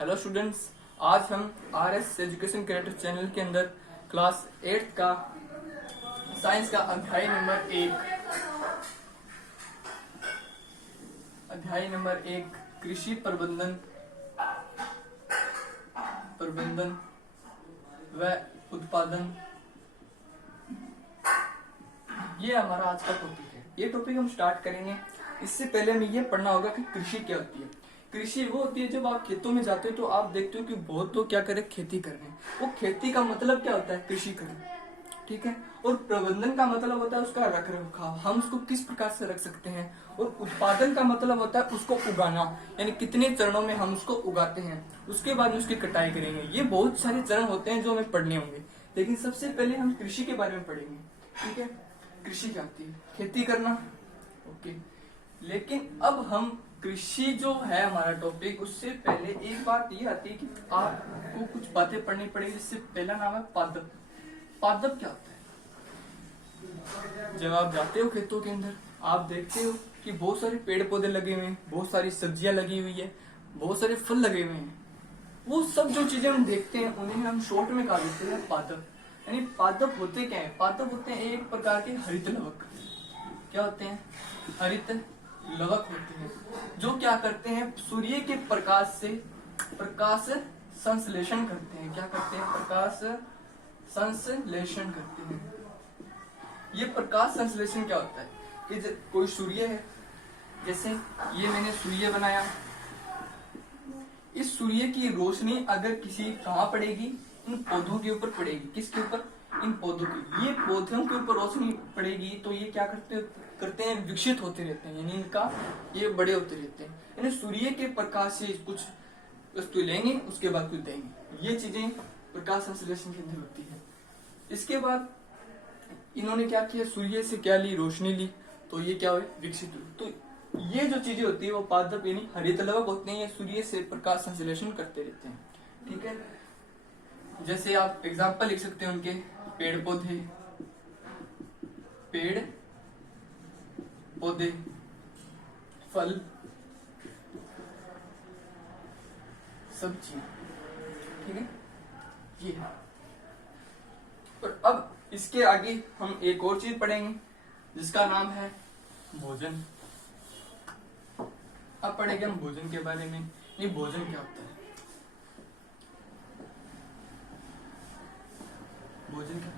Hello students, आज हम RS education creator channel के अंदर क्लास 8 का साइंस का अध्याय नंबर 1 कृषि प्रबंधन प्रबंधन व उत्पादन, ये हमारा आज का टॉपिक है। ये टॉपिक हम स्टार्ट करेंगे। इससे पहले हमें ये पढ़ना होगा कि कृषि क्या होती है। कृषि वो होती है जब आप खेतों में जाते हो तो आप देखते हो कि बहुत लोग क्या करें, खेती कर रहे हैं। वो खेती का मतलब क्या होता है, कृषि करना, ठीक है। और प्रबंधन का मतलब होता है उसका रख रखाव, हम उसको किस प्रकार से रख सकते हैं। और उत्पादन का मतलब होता है उसको उगाना, यानी कितने चरणों में हम उसको उगाते हैं, उसके बाद में उसकी कटाई करेंगे। ये बहुत सारे चरण होते हैं जो हमें पढ़ने होंगे, लेकिन सबसे पहले हम कृषि के बारे में पढ़ेंगे, ठीक है। कृषि क्या होती है, खेती करना, ओके। लेकिन अब हम कृषि जो है हमारा टॉपिक, उससे पहले एक बात ये आती है कि आपको कुछ बातें पढ़नी पड़ेगी। जिससे पहला नाम है पादप। पादप क्या होता है, जब आप जाते हो खेतों के अंदर आप देखते हो कि बहुत सारे पेड़ पौधे लगे हुए हैं, बहुत सारी सब्जियां लगी हुई है, बहुत सारे फल लगे हुए हैं। वो सब जो चीजें हम देखते हैं उन्हें हम शॉर्ट में कहा देते हैं पादप। यानी पादप होते क्या है, पादप होते हैं एक प्रकार के हरित लवक। क्या होते हैं, हरित लवक होते हैं, जो क्या करते हैं, सूर्य के प्रकाश संश्लेषण करते हैं। क्या करते हैं, प्रकाश संश्लेषण करते हैं। ये प्रकाश संश्लेषण क्या होता है कि कोई सूर्य है, जैसे ये मैंने सूर्य बनाया, इस सूर्य की रोशनी अगर किसी कहाँ पड़ेगी, इन पौधों के ऊपर पड़ेगी। किसके ऊपर, इन पौधों की। ये पौधों के ऊपर रोशनी पड़ेगी तो ये क्या करते हैं, विकसित होते रहते हैं, यानी इनका ये बड़े होते रहते हैं। यानी सूर्य के प्रकाश से कुछ वस्तु लेंगे, उसके बाद कुछ देंगे। ये चीजें प्रकाश संश्लेषण के अंदर होती है। इसके बाद इन्होंने क्या किया, सूर्य से क्या ली, रोशनी ली, तो ये क्या हुए, विकसित हुए। तो ये जो चीजें होती है वो पादप यानी हरित लवक होते हैं। ये सूर्य से प्रकाश संश्लेषण करते रहते हैं, ठीक है। जैसे आप एग्जाम्पल लिख सकते हैं उनके, पेड़ पौधे, पेड़ पौधे, फल, सब्जियां, ठीक है, ये है। और अब इसके आगे हम एक और चीज पढ़ेंगे जिसका नाम है भोजन। अब पढ़ेंगे हम भोजन के बारे में। ये भोजन क्या होता है, भोजन क्या,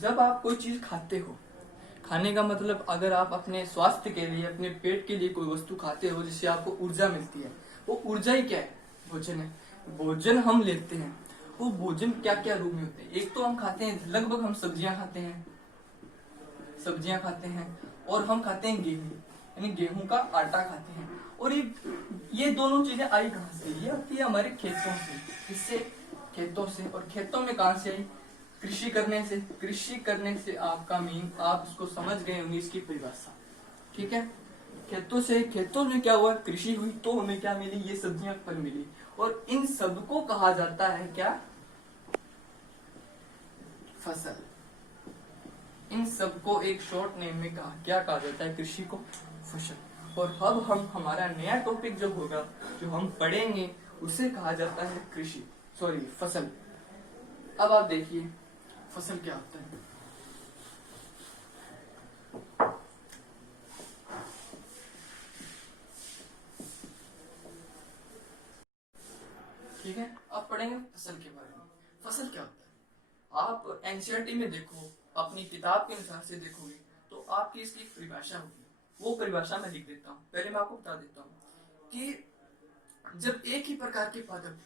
जब आप कोई चीज खाते हो, खाने का मतलब अगर आप अपने स्वास्थ्य के लिए, अपने पेट के लिए कोई वस्तु खाते हो जिससे आपको ऊर्जा मिलती है, वो ऊर्जा ही क्या है, भोजन है। भोजन हम लेते हैं, वो भोजन क्या क्या रूप में होते हैं। एक तो हम खाते हैं, लगभग हम सब्जियां खाते हैं, और हम खाते हैं गेहूं, यानी गेहूं का आटा खाते हैं। और ये दोनों चीजें आई कहां से, ये आती है हमारे खेतों से। किससे, खेतों से। और खेतों में कहां से आई, कृषि करने से। कृषि करने से आपका मीन, आप उसको समझ गए 19 की परिभाषा, ठीक है। खेतों से, खेतों में क्या हुआ, कृषि हुई तो हमें क्या मिली, ये सब्जियां, फल मिली। और इन सबको कहा जाता है क्या, फसल। इन सबको एक शॉर्ट नेम में क्या कहा जाता है, कृषि को, फसल। और अब हम हमारा नया टॉपिक जो होगा, जो हम पढ़ेंगे, उसे कहा जाता है फसल। अब आप देखिए फसल क्या होता है। ठीक है, अब पढ़ेंगे फसल के बारे में। फसल क्या होता है, आप एनसीईआरटी में देखो, अपनी किताब के अनुसार से देखोगे तो आपकी इसकी एक परिभाषा होगी। वो परिभाषा मैं लिख देता हूँ। पहले मैं आपको बता देता हूँ कि जब एक ही प्रकार के पादप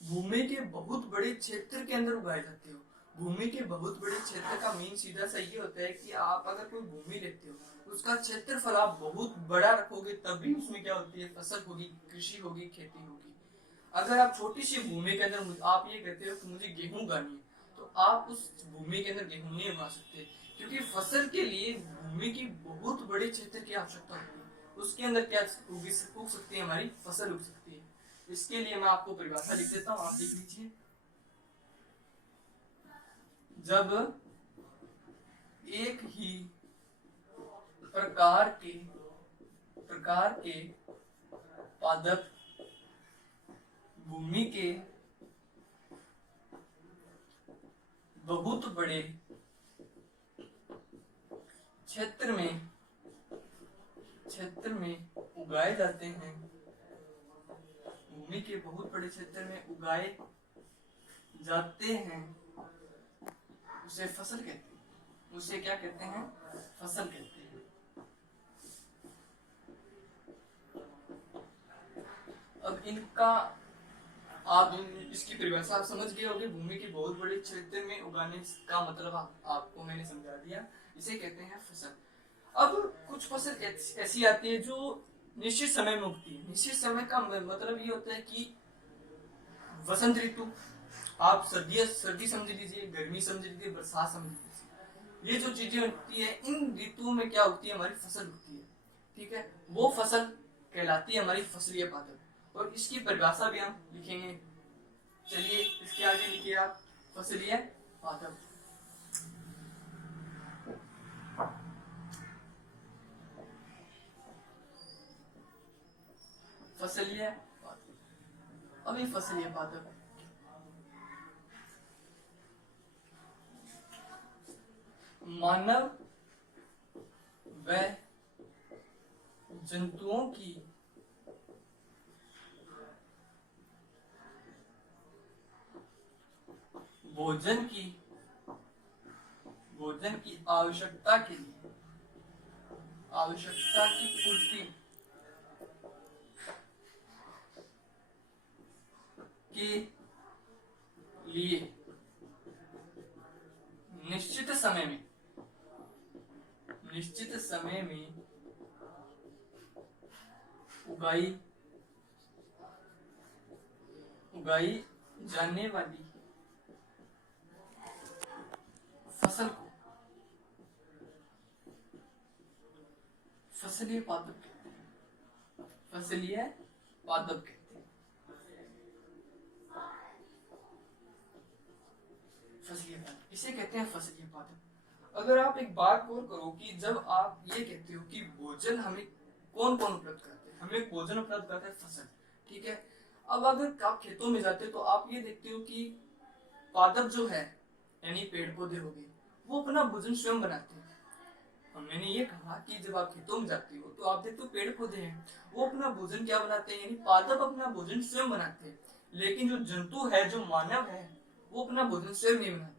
भूमि के बहुत बड़े क्षेत्र के अंदर उगाए जाते हो, भूमि के बहुत बड़े क्षेत्र का मीन सीधा सा ये होता है कि आप अगर कोई भूमि लेते हो, उसका क्षेत्रफल आप बहुत बड़ा रखोगे, तभी उसमें क्या होती है, फसल होगी, कृषि होगी, खेती होगी। अगर आप छोटी सी भूमि के अंदर आप ये कहते हो कि मुझे गेहूं उगानी है, तो आप उस भूमि के अंदर गेहूं नहीं उगा सकते, क्योंकि फसल के लिए भूमि की बहुत बड़े क्षेत्र की आवश्यकता होती है। उसके अंदर क्या उग सकती है, हमारी फसल उग सकती है। इसके लिए मैं आपको परिभाषा लिख देता हूं, आप लिख लीजिए। जब एक ही प्रकार के पादप भूमि के बहुत बड़े क्षेत्र में उगाए जाते हैं। भूमि के बहुत बड़े क्षेत्र में उगाए जाते हैं, उसे फसल कहते हैं। उसे क्या कहते हैं? फसल कहते हैं। अब इनका आप इसकी परिभाषा आप समझ गए होंगे। भूमि के बहुत बड़े क्षेत्र में उगाने का मतलब आपको मैंने समझा दिया। इसे कहते हैं फसल। अब कुछ फसल ऐसी आती है जो निश्चित समय में उगती है। निश्चित समय का मतलब ये होता है कि वसंत ऋतु, आप सर्दी समझ लीजिए, गर्मी समझ लीजिए, बरसात समझ लीजिए। ये जो चीजें होती है, इन ऋतुओं में क्या होती है? हमारी फसल उगती है। ठीक है, वो फसल कहलाती है हमारी फसलीय पादप। और इसकी परिभाषा भी हम लिखेंगे। चलिए इसके आगे लिखिए आप फसलीय पादप। फसलीय पादप। अब ये फसलीय पादप मानव व जंतुओं की भोजन की आवश्यकता की पूर्ति के लिए निश्चित समय में उगाई जाने वाली फसल को फसलीय पादप कहते हैं। फसलीय पादप कहते हैं। फसलीय पादप इसे कहते हैं फसलीय पादप। अगर आप एक बात गौर करो कि जब आप ये कहते हो कि भोजन हमें कौन कौन उपलब्ध करते हैं? हमें भोजन उपलब्ध करता है फसल। ठीक है, अब अगर आप खेतों में जाते हो तो आप ये देखते हो कि पादप जो है यानी पेड़ पौधे हो गए, वो अपना भोजन स्वयं बनाते हैं। और मैंने ये कहा कि जब आप खेतों में जाते हो तो आप देखते हो पेड़ पौधे हैं, वो अपना भोजन क्या बनाते हैं? यानी पादप अपना भोजन स्वयं बनाते हैं। लेकिन जो जंतु है, जो मानव है, वो अपना भोजन स्वयं नहीं बनाते।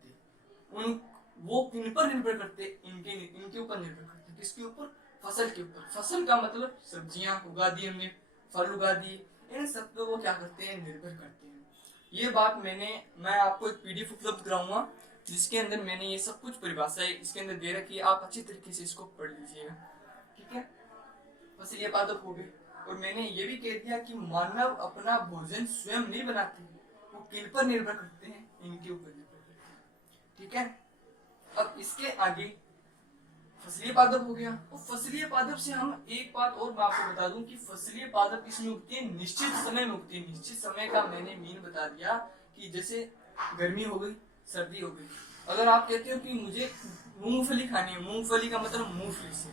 वो किन पर निर्भर करते? इनके ऊपर निर्भर करते। किसके ऊपर? फसल के ऊपर। फसल का मतलब सब्जियां उगा दी हमने, फल उगा दिए, इन सब पे वो क्या करते हैं? निर्भर करते हैं। ये बात मैं आपको एक पीडीएफ उपलब्ध कराऊंगा जिसके अंदर मैंने ये सब कुछ परिभाषा इसके अंदर दे रखी है। आप अच्छी तरीके से इसको पढ़ लीजिएगा। ठीक है, बस ये पादप हो गए। और मैंने ये भी कह दिया कि मानव अपना भोजन स्वयं नहीं बनाते, वो किन पर निर्भर करते हैं? इनके ऊपर निर्भर करते हैं। ठीक है, अब इसके आगे फसलीय पादप हो गया। और फसलीय पादप से हम एक बात और मैं आपको बता दूं कि फसलीय पादप किसमें उगती है? निश्चित समय में उगती है। निश्चित समय का मैंने मीन बता दिया कि जैसे गर्मी हो गई, सर्दी हो गई। अगर आप कहते हो कि मुझे मूंगफली खानी है, मूंगफली का मतलब मूंगफली से,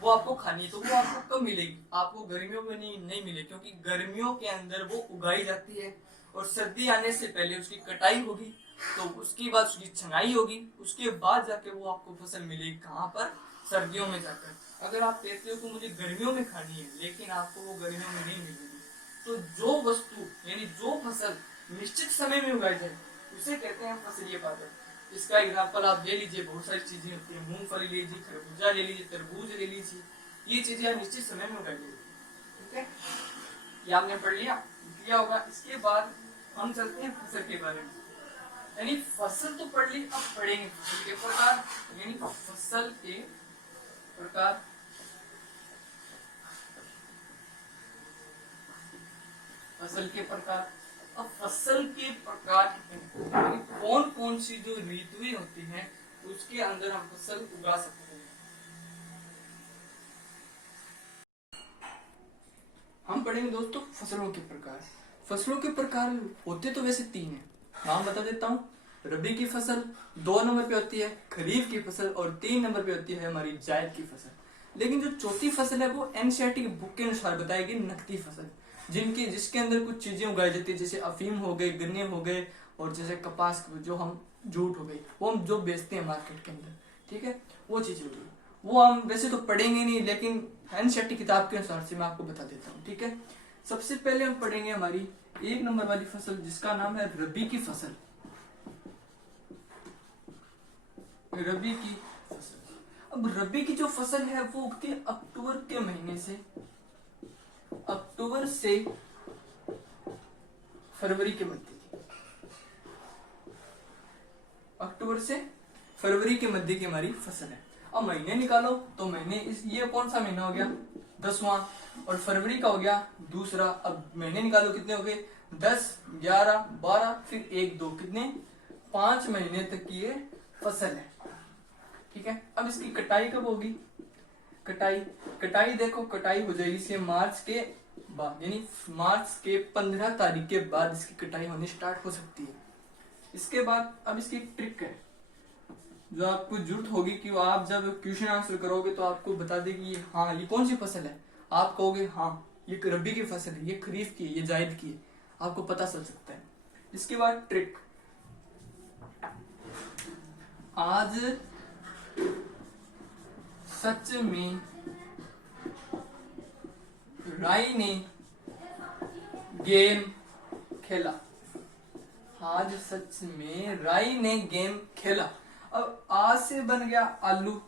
वो आपको खानी है, तो वो आपको कब मिलेगी? आपको गर्मियों में नहीं मिलेगी, क्योंकि गर्मियों के अंदर वो उगाई जाती है। और सर्दी आने से पहले उसकी कटाई होगी, तो उसके बाद उसकी छनाई होगी, उसके बाद जाके वो आपको फसल मिलेगी। कहाँ पर? सर्दियों में जाकर। अगर आप कहते हो कि मुझे गर्मियों में खानी है, लेकिन आपको वो गर्मियों में नहीं मिलेगी, तो जो वस्तु यानी जो फसल निश्चित समय में उगाई जाए उसे कहते हैं फसलीय पादप। इसका एग्जाम्पल आप ले लीजिए, बहुत सारी चीजें होती है। मूंगफली ले लीजिए, खरबूजा ले लीजिए, तरबूज ले लीजिए, ये चीजें आप निश्चित समय में उगाई जाएगी। ठीक है, ये आपने पढ़ लिया होगा। इसके बाद हम चलते हैं फसल के बारे में। यानी फसल तो पढ़ ली, अब पढ़ेंगे फसल के प्रकार। यानी फसल के प्रकार। फसल के प्रकार। अब फसल के प्रकार कौन कौन सी जो ऋतुएं होती हैं उसके अंदर हम फसल उगा सकते हैं। हम पढ़ेंगे दोस्तों फसलों के प्रकार। फसलों के प्रकार होते तो वैसे 3 हैं, नाम बता देता हूँ। रबी की फसल 2 नंबर पे होती है, खरीफ की फसल, और 3 नंबर पे होती है हमारी जायद की फसल। लेकिन जो चौथी फसल है वो एनसीईआरटी की बुक के अनुसार बताएगी नकदी फसल। जिसके अंदर कुछ चीजें उगाई जाती है, जैसे अफीम हो गए, गन्ने हो गए, और जैसे कपास जो हम जूट हो गई, वो हम जो बेचते हैं मार्केट के अंदर, ठीक है, वो चीजें हो गई। वो हम वैसे तो पढ़ेंगे नहीं, लेकिन एनसीईआरटी किताब के अनुसार से मैं आपको बता देता हूँ, ठीक है। सबसे पहले हम पढ़ेंगे हमारी 1 नंबर वाली फसल, जिसका नाम है रबी की फसल। रबी की फसल। अब रबी की जो फसल है वो उगती है अक्टूबर के महीने से, अक्टूबर से फरवरी के मध्य की, अक्टूबर से फरवरी के मध्य की हमारी फसल है। अब महीने निकालो तो महीने ये कौन सा महीना हो गया, 10वां, और फरवरी का हो गया दूसरा। अब महीने निकालो कितने हो गए, 10, 11, 12, फिर 1, 2, कितने, 5 महीने तक की ये फसल है, ठीक है। अब इसकी कटाई कब होगी, कटाई देखो, कटाई हो जाएगी इसके मार्च के बाद, यानी मार्च के 15 तारीख के बाद इसकी कटाई होनी स्टार्ट हो सकती है। इसके बाद अब इसकी एक ट्रिक है जो आपको जरूरत होगी कि आप जब क्वेश्चन आंसर करोगे तो आपको बता देगी हाँ ये कौन सी फसल है, आप कहोगे हाँ ये रबी की फसल है, ये खरीफ की है, ये जायद की है, आपको पता चल सकता है। इसके बाद ट्रिक, आज सच में राई ने गेम खेला, आज सच में राई ने गेम खेला। अब आज से बन गया आलू,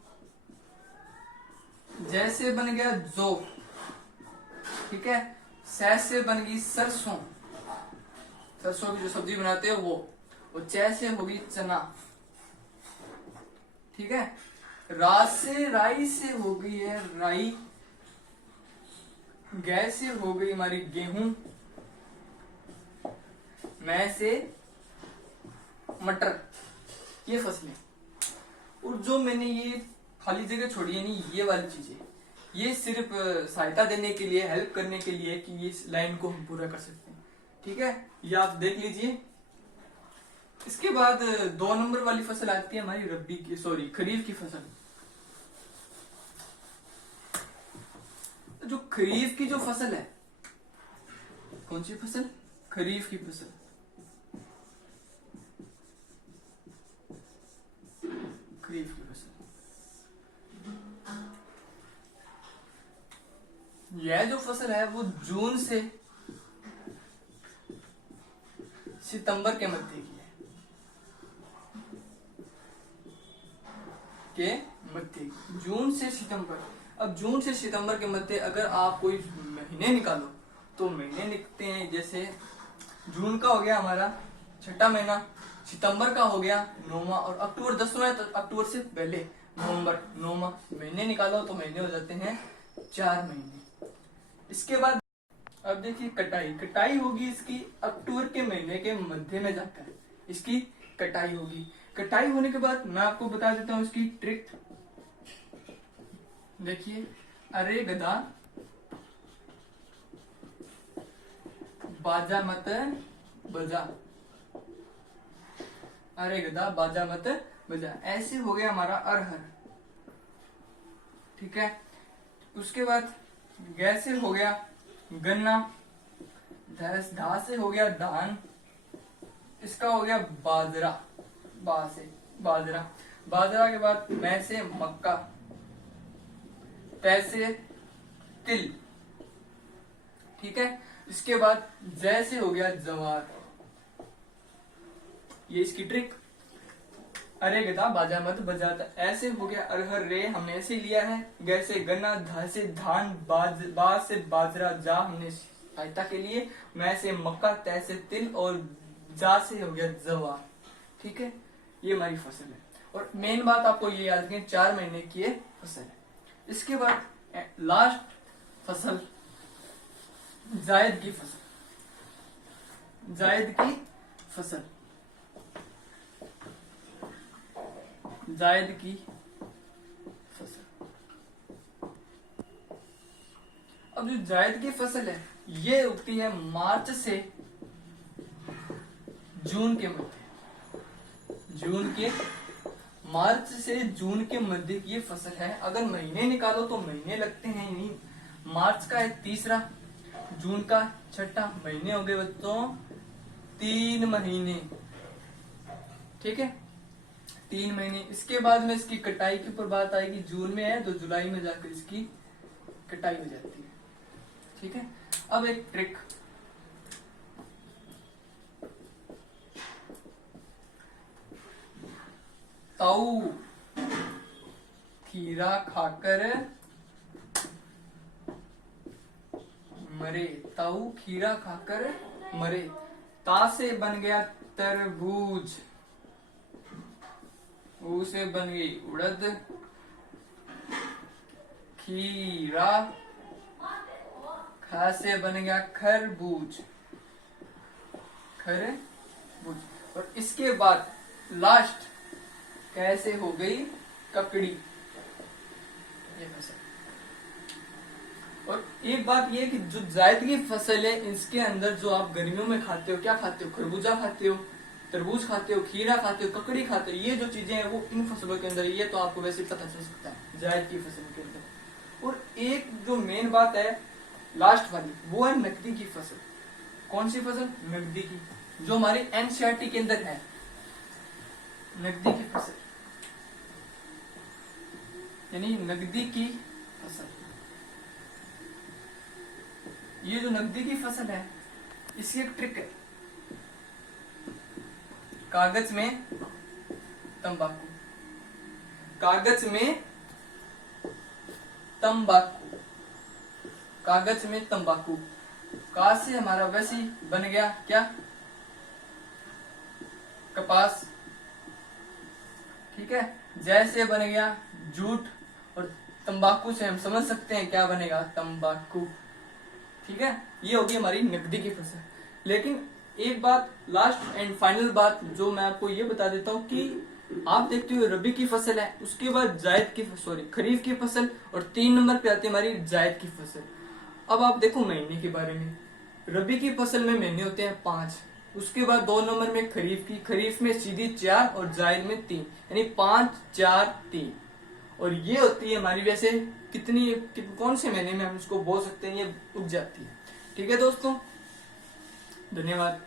जैसे बन गया जौ, ठीक है, सै से बन गई सरसों, सरसों की जो सब्जी बनाते हैं वो, और चे से होगी चना, ठीक है, राई से हो गई है राई, गै से हो गई हमारी गेहूं, मैं से मटर, ये फसलें। और जो मैंने ये खाली जगह छोड़ी है नहीं, ये वाली चीजें, ये सिर्फ सहायता देने के लिए, हेल्प करने के लिए कि ये इस लाइन को हम पूरा कर सकते हैं, ठीक है, ये आप देख लीजिए। इसके बाद 2 नंबर वाली फसल आती है हमारी रबी की, सॉरी खरीफ की फसल। जो खरीफ की जो फसल है, कौन सी फसल, खरीफ की फसल, खरीफ की फसल, यह जो फसल है वो जून से सितंबर के मध्य की है, जून से सितंबर। अब जून से सितंबर के मध्य अगर आप कोई महीने निकालो तो महीने निकलते हैं, जैसे जून का हो गया हमारा 6ठा महीना, सितंबर का हो गया 9वां, और अक्टूबर 10वां है, तो अक्टूबर से पहले नवंबर 9वां। महीने निकालो तो महीने हो जाते हैं 4 महीने। इसके बाद अब देखिए कटाई होगी इसकी अक्टूबर के महीने के मध्य में जाकर इसकी कटाई होगी। कटाई होने के बाद मैं आपको बता देता हूं इसकी ट्रिक। देखिए, अरे गधा बाजा मत बजा, अरे गधा बाजा मत बजा, ऐसे हो गया हमारा अरहर, ठीक है। उसके बाद गै से हो गया गन्ना, धा से हो गया धान, इसका हो गया बाजरा, बा से बाजरा, बाजरा के बाद मैं से मक्का, तै से तिल, ठीक है। इसके बाद जै से हो गया जवार। ये इसकी ट्रिक, अरे गधा बाजा मत बजाता, ऐसे हो गया अरहर, रे हमने ऐसे लिया है, गै से गन्ना, धा से धान, बा से बाजरा, जा हमने सहायता के लिए, मैं से मक्का, तै से तिल, और जा से हो गया जवार, ठीक है। ये हमारी फसल है, और मेन बात आपको ये याद रखें 4 महीने की ये फसल है। इसके बाद लास्ट फसल जायद की फसल, जायद की फसल, जायद की फसल। अब जो जायद की फसल है ये उगती है मार्च से जून के मध्य, मार्च से जून के मध्य की ये फसल है। अगर महीने निकालो तो महीने लगते हैं, यानी मार्च का है तीसरा, जून का छठा महीने हो गए बच्चों, 3 महीने, ठीक है, 3 महीने। इसके बाद में इसकी कटाई के ऊपर बात आएगी, जून में है तो जुलाई में जाकर इसकी कटाई हो जाती है, ठीक है। अब एक ट्रिक, ताऊ खीरा खाकर मरे, ताऊ खीरा खाकर मरे, ता से बन गया तरबूज, ऊ से बन गई उड़द, खीरा, खा से बन गया खरबूज, खरबूज। और इसके बाद लास्ट कैसे हो गई ककड़ी, ये फसल। और एक बात ये कि जो जायद की फसल है, इसके अंदर जो आप गर्मियों में खाते हो, क्या खाते हो, खरबूजा खाते हो, तरबूज खाते हो, खीरा खाते हो, ककड़ी खाते हो, ये जो चीजें हैं वो इन फसलों के अंदर, ये तो आपको वैसे पता चल सकता है जायद की फसल के अंदर। और एक जो मेन बात है लास्ट वाली, वो है नकदी की फसल। कौन सी फसल, नकदी की, जो हमारी एनसीईआरटी के अंदर है, नकदी की फसल, यानी नकदी की फसल। ये जो नकदी की फसल है, इसकी एक ट्रिक है, कागज में तंबाकू, कागज में तंबाकू, कागज में तंबाकू, का से हमारा वैसे ही बन गया क्या, कपास, ठीक है, जैसे बन गया जूट, और तंबाकू से हम समझ सकते हैं क्या बनेगा, तंबाकू, ठीक है। ये होगी हमारी नकदी की फसल। लेकिन एक बात, लास्ट एंड फाइनल बात जो मैं आपको ये बता देता हूँ कि आप देखते हो रबी की फसल है, उसके बाद जायद की, सॉरी खरीफ की फसल, और 3 नंबर पे आती है हमारी जायद की फसल। अब आप देखो महीने के बारे में, रबी की फसल में महीने होते हैं 5, उसके बाद 2 नंबर में खरीफ की, खरीफ में सीधी 4 और जायद में 3, यानी 5 4 3। और ये होती है हमारी वैसे कितनी, कौन से महीने में हम इसको बोल सकते हैं, ये उग जाती है, ठीक है दोस्तों, धन्यवाद।